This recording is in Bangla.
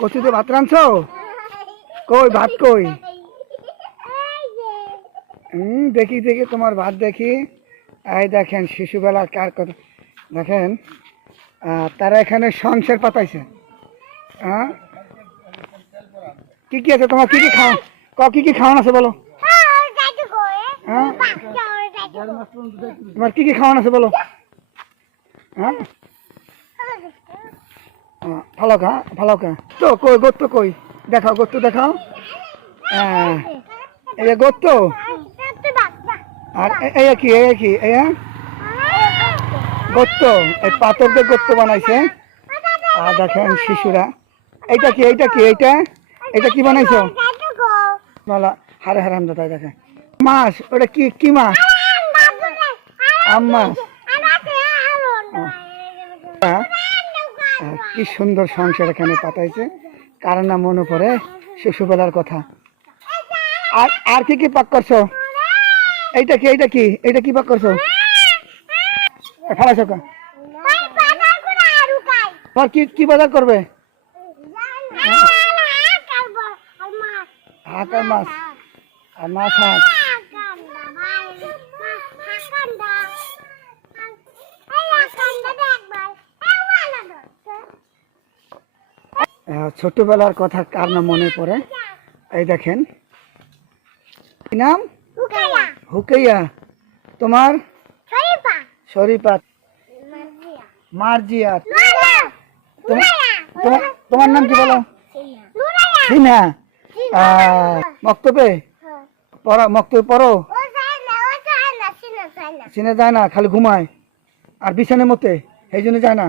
কচুতে ভাত রাঁধছো? কই ভাত কই? দেখি দেখি তোমার ভাত দেখি। এই দেখেন শিশুবেলার কার কথা দেখেন। তারা এখানে সংসার পাতাইছে। হ্যাঁ, কি কি আছে তোমার? কি কি খাও? কি কি খাওয়ান আছে বলো? হ্যাঁ, তোমার কি কি খাওয়ান আছে বলো? হ্যাঁ, ভালো খা ভালো খা। তো কই গোত্ত কই? দেখাও গোত্ত দেখাও। হ্যাঁ, এই যে গোত্ত। আর এই কি এই কি এই গোত্ত, এই পাথর দিয়ে গোত্ত বানাইছে। আর দেখেন শিশুরা। এইটা কি এইটা কি এইটা এটা কি বানাইছো? বলা হারে হারাম দাদা দেখেন মাছ। ওটা কি কি মাছ? আম মাছ। কি সুন্দর সংসার এখানে পাঠাইছে। কার না মনে পড়ে শিশুবেলার কথা। আর আর কি কি পাক করছো? এইটা কি এইটা কি এইটা কি পাক করছো? ফেলাইছো কা? তোমার কি কি বাজার করবে? হাঁক আর মাছ আর মাছ হাঁক। ছোটবেলার কথা কার না মনে পড়ে? এই দেখেন কি নাম? হুকাইয়া। তোমার? শরীফা। মার্জিয়া। তোমার নাম কি বলো? সিনহা। মক্তবে পড়ো, মক্তবে পড়ো? চিনে যায় না, খালি ঘুমায় আর বিছানের মধ্যে, এই জন্য যায় না।